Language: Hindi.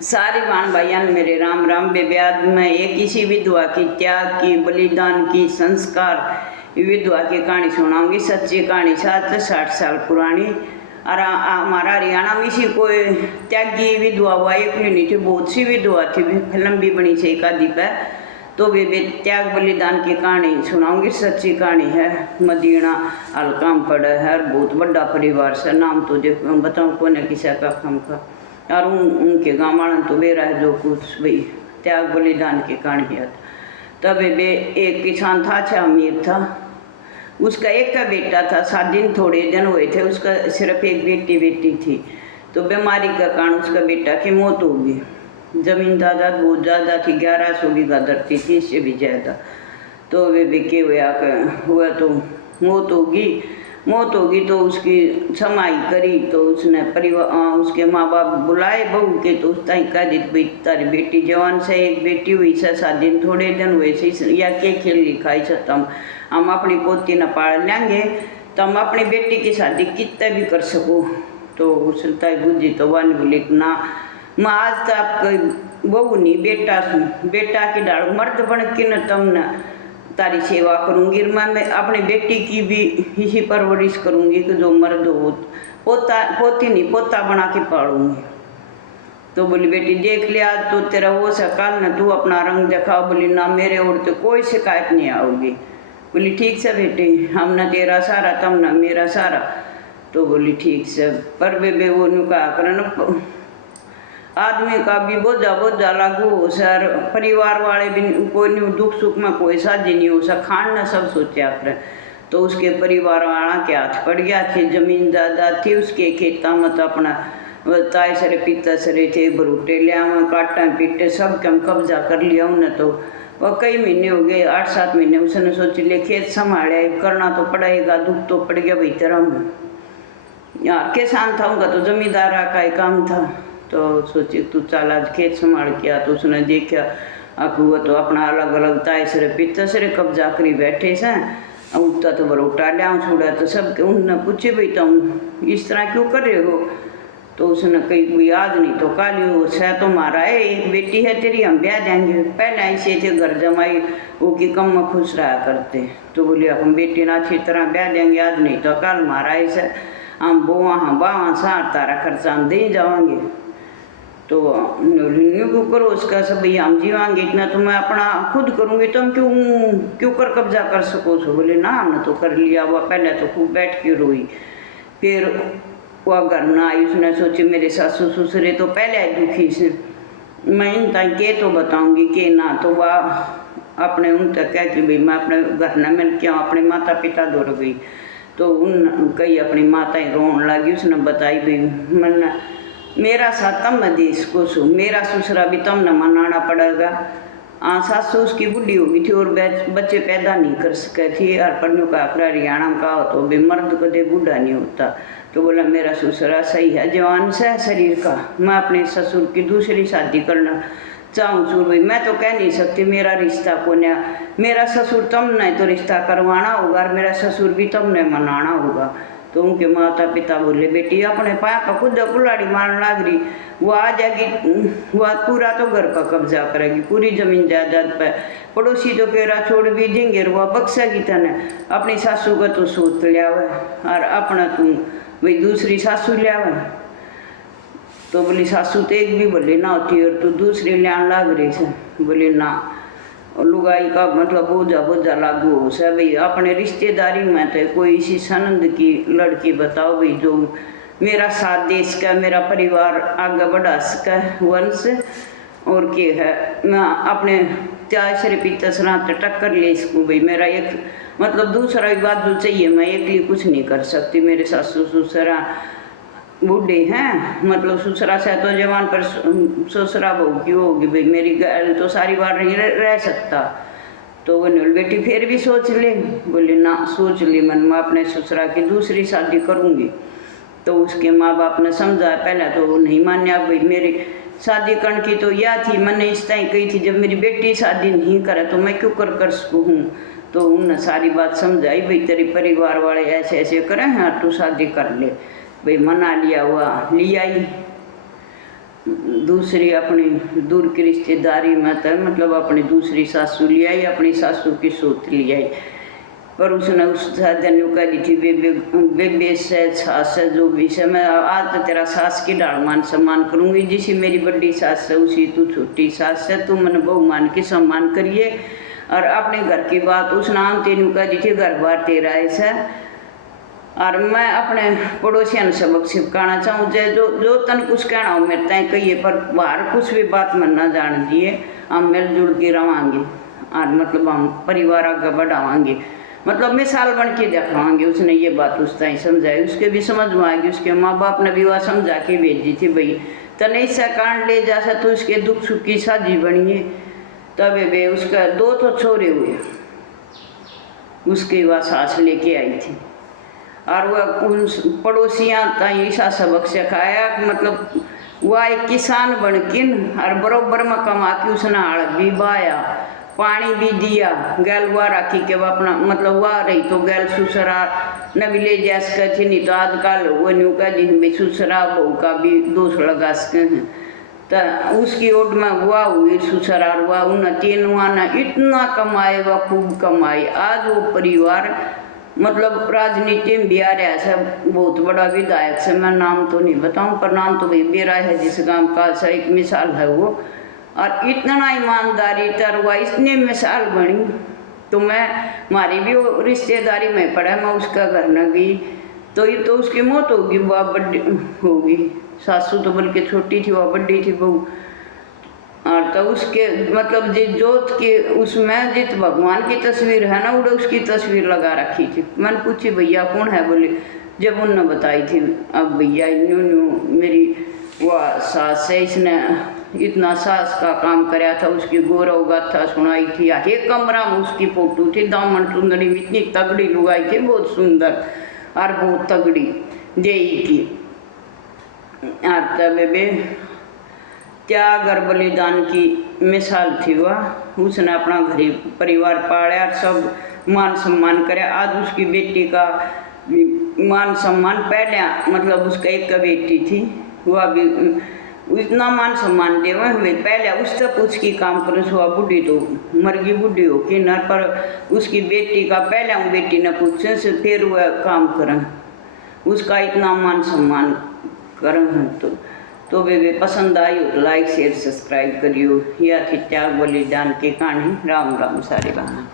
सारी बहन भाइयों मेरे राम राम। बेब्याद में एक इसी विधवा की त्याग की, बलिदान की, संस्कार विधवा की कहानी सुनाऊंगी। सच्ची कहानी 60 साल पुरानी। और हमारा हरियाणा में इसी कोई त्यागी विधवा हुआ एक नहीं थी, बहुत सी विधवा थी। फिल्म भी बनी से एक आदि पे। तो वे त्याग बलिदान की कहानी सुनाऊंगी। सच्ची कहानी है। मदीना अलकाम पड़ा है और बहुत बड़ा परिवार से। नाम तो देखो बताऊँ कौन है किसा का खम का। और उनके गाँव वाला तो बेरा है जो कुछ भाई त्याग बलिदान की कहानी है। तब वे एक किसान था, अच्छा अमीर था। उसका एक का बेटा था, 7 दिन थोड़े दिन हुए थे। उसका सिर्फ एक बेटी थी। तो बीमारी का कारण उसका बेटा की मौत हो गई। जमीन जायदाद बहुत ज़्यादा थी, 1100 बीघा धरती थी, इससे भी ज़्यादा। तो वे बिके हुआ तो मौत होगी तो उसकी समाई करी। तो उसने परिवार उसके माँ बाप बुलाए बहू के। तो उस टाइम कह दी भाई तारी बेटी जवान से एक बेटी हुई से, 7 दिन थोड़े दिन हुए से, या के खेल लिखाई से हम अपनी पोती न पाल लेंगे, तो हम अपनी बेटी की शादी कितने भी कर सको। तो उसने बुद्धि तो वन बोली ना, मैं आज तक बहू नहीं बेटा की डाल मर्द बन के न तुमने तारी सेवा करूँगी। मैं अपनी बेटी की भी इसी परवरिश करूँगी कि जो मर्द हो पोती नहीं पोता बना के पालूँगी। तो बोली बेटी देख लिया तो तेरा हो सका न, तू अपना रंग दिखाओ। बोली ना, मेरे और तो कोई शिकायत नहीं आओगी। बोली ठीक से बेटी, हम न तेरा सारा तम न मेरा सारा। तो बोली ठीक से। पर बेबे वो नुका कर आदमी का भी बोझा लागू हो सर। परिवार वाले भी कोई नहीं, दुख सुख में कोई साझी नहीं हो सर, खान न सब सोचा कर। तो उसके परिवार वाला के हाथ पड़ गया थे, जमीन जायदाद थी उसके खेता में। तो अपना ताए सरे पीता सरे थे, बरूटे लिया काटा पीटे सब कम कब्जा कर लिया उन्हें। तो वह कई महीने हो गए, 8-7 महीने। उसने सोच लिया खेत संभाले, करना तो पड़ेगा, दुख तो पड़ गया भाई तेरा में। यार किसान था उनका तो जमींदार का ही काम था। तो सोची तू चल आज खेत संभाल किया। तो उसने देखा वो तो अपना अलग अलग ताए सरे पीते सरे कब्जा करी बैठे से। उठता तो बरोटा लिया छोड़ा। तो सब उन्होंने पूछे भाई तुम इस तरह क्यों कर रहे हो। तो उसने कही कोई आज नहीं तो कल हो सह तो मारा है, एक बेटी है तेरी, हम ब्याह देंगे। पहले ऐसे थे घर जमाई वो की कम में खुश रहा करते। तो बोले हम बेटी ना अच्छी तरह ब्याह देंगे, आज नहीं तो कल मारा ऐसे हम बावा सार तारा खर्चा हम दे जाओगे। तो क्यों करो उसका सब भैया हम जीवांगे इतना, तो मैं अपना खुद करूँगी, तुम क्यों कर कब्जा कर सको। सो बोले ना हमने तो कर लिया। वह पहले तो खूब बैठ के रोई। फिर वह घर ना आई। उसने सोची मेरे सासू ससुरे तो पहले दुखी से, मैं इन तक के तो बताऊँगी के ना। तो वह अपने उन तक कह कि भाई मैं अपने घर न मिल के अपने माता पिता दौड़ गई। तो उन कई अपनी माताएँ रोन लगी। उसने बताई भाई मन मेरा साथ तम न देश को सो, मेरा ससुरा भी तम न मनाना पड़ेगा। सासू उसकी बुढ़ी हो गई थी और बच्चे पैदा नहीं कर सके थी। और पन्नू का आखरा हरियाणा का हो तो भी मर्द कदे बूढ़ा नहीं होता। तो बोला मेरा ससुरा सही है, जवान से शरीर का, मैं अपने ससुर की दूसरी शादी करना चाहूँ। सो भाई मैं तो कह नहीं सकती मेरा रिश्ता को न, मेरा ससुर तुमने तो रिश्ता करवाना होगा और मेरा ससुर भी तुमने मनाना होगा। तो उनके माता पिता बोले बेटी अपने पाँव पर खुद कुल्हाड़ी मारने लग रही, वो आ जाएगी, वह पूरा तो घर का कब्जा करेगी, पूरी जमीन जायदाद पर। पड़ोसी तो केरा छोड़ भी देंगे, वह बक्सेगी तने। अपनी सासू का तो सोच लिया हुआ और अपना तुम भाई दूसरी सासू लिया हुआ। तो बोली सासू तो एक भी बोले ना होती और तो दूसरी लियान लग रही से। बोले ना, लुगाई का मतलब बोझा लागू हो सर भाई। अपने रिश्तेदारी में तो कोई इसी सनंद की लड़की बताओ भाई जो मेरा साथ दे सके, मेरा परिवार आगे बढ़ा सके वंश। और के है मैं अपने त्याग सरे पीता सरा टक्कर ले सकूँ भाई। मेरा एक मतलब दूसरा भी बात जो चाहिए, मैं अकेली कुछ नहीं कर सकती। मेरे सासू ससुरा बूढ़े हैं, मतलब ससुरा से तो जवान पर ससुरा बहू की होगी भाई। मेरी गैल तो सारी बार नहीं रह सकता। तो वो बेटी फिर भी सोच ले। बोले ना सोच ली मैं अपने ससुरा की दूसरी शादी करूँगी। तो उसके माँ बाप ने समझा, पहले तो वो नहीं मान्या भाई। मेरी शादी करने की तो यह थी, मैंने इस टाइम कही थी जब मेरी बेटी शादी नहीं करे तो मैं क्यों कर सकूँ। तो उनने सारी बात समझाई भाई तेरे परिवार वाले ऐसे ऐसे करें हैं, तू शादी कर ले भाई। मना लिया हुआ लिया ही। दूसरी अपनी दूर की रिश्तेदारी में तो मतलब अपनी दूसरी सासू ले आई, अपनी सासू की सोत ले आई। पर उसने उस साधन का दी थी बेबे से सास से जो भी से मैं आज तो तेरा सास की डाल मान सम्मान करूँगी, जिसी मेरी बड़ी सास है उसी तू छोटी सास है, तू मन बहु मान के सम्मान करिए। और अपने घर की बात उस नाम तेनू का दी थी घर बार तेरा ऐसा। और मैं अपने पड़ोसियों ने सबक सिखाना चाहूँ चाहे जो तन कुछ कहना हो मेरे तय कहिए, पर बाहर कुछ भी बात मन ना जान दिए, हम मिलजुल के रहेंगे और मतलब हम परिवार आगे बढ़ावांगे, मतलब मिसाल बन के दिखावांगे। उसने ये बात उस टाइम समझाई, उसके भी समझ में आएगी। उसके माँ बाप ने भी वह समझा के भेजी थी, भाई तने इससे कांड ले जा सा तो उसके दुख सुख की साझी बनिए। तब वे उसका 2 तो छोरे हुए, उसके वह सास लेके आई थी और वह उन पड़ोसियाँ तई ऐसा सबक सिखाया, मतलब वह एक किसान बन किन और बरोबर में कमा के उसने हड़ भी बाया, पानी भी दिया, गैल हुआ रखी के वह अपना मतलब वह रही तो गैल सुसरा न भी ले जा सके थी, नहीं तो आजकल वो न्यू का जिन सुसरा बहू का भी दोष लगा सके हैं। तो उसकी ओट में हुआ हुई सुसरा हुआ उन तीनों ने इतना कमाए, वह खूब कमाए। आज वो परिवार मतलब राजनीति में भी आ रहा है, बहुत बड़ा विधायक से, मैं नाम तो नहीं बताऊं पर नाम तो भाई बेरा है जिस गांव का सा एक मिसाल है वो। और इतना ईमानदारी तरवा इतनी मिसाल बनी, तो मैं हमारी भी वो रिश्तेदारी में पड़ा, मैं उसका घर न गई तो ये तो उसकी मौत होगी, वह बड़ी होगी। सासू तो बल्कि छोटी थी, वह बड़ी थी बहू। और तो उसके मतलब जिस जोत की उसमें जित भगवान की तस्वीर है ना, उड़े उसकी तस्वीर लगा रखी थी। मैंने पूछी भैया कौन है, बोले जब उनने बताई थी अब भैया न्यू मेरी वह सास है, इसने इतना सास का काम कराया था, उसकी गौरव गाथा सुनाई थी। एक कमरा में उसकी फोटो थी, दामन सुंदरी में इतनी तगड़ी लुगाई थी, बहुत सुंदर और बहुत तगड़ी देई की। और तब त्याग और बलिदान की मिसाल थी वह। उसने अपना घर परिवार पाला और सब मान सम्मान करे। आज उसकी बेटी का मान सम्मान पहले मतलब उसका एक बेटी थी, वह भी इतना मान सम्मान दे हुए पहले उस तक उसकी काम करें, सुहा बुढ़ी तो मर गई बुढ़ी हो कि न, पर उसकी बेटी का पहले वो बेटी ने पूछे से फिर वह काम करें, उसका इतना मान सम्मान करें। तो वे पसंद आई हो तो लाइक शेयर सब्सक्राइब करियो। यह थी त्याग बलिदान की कहानी। राम राम सारे बहना।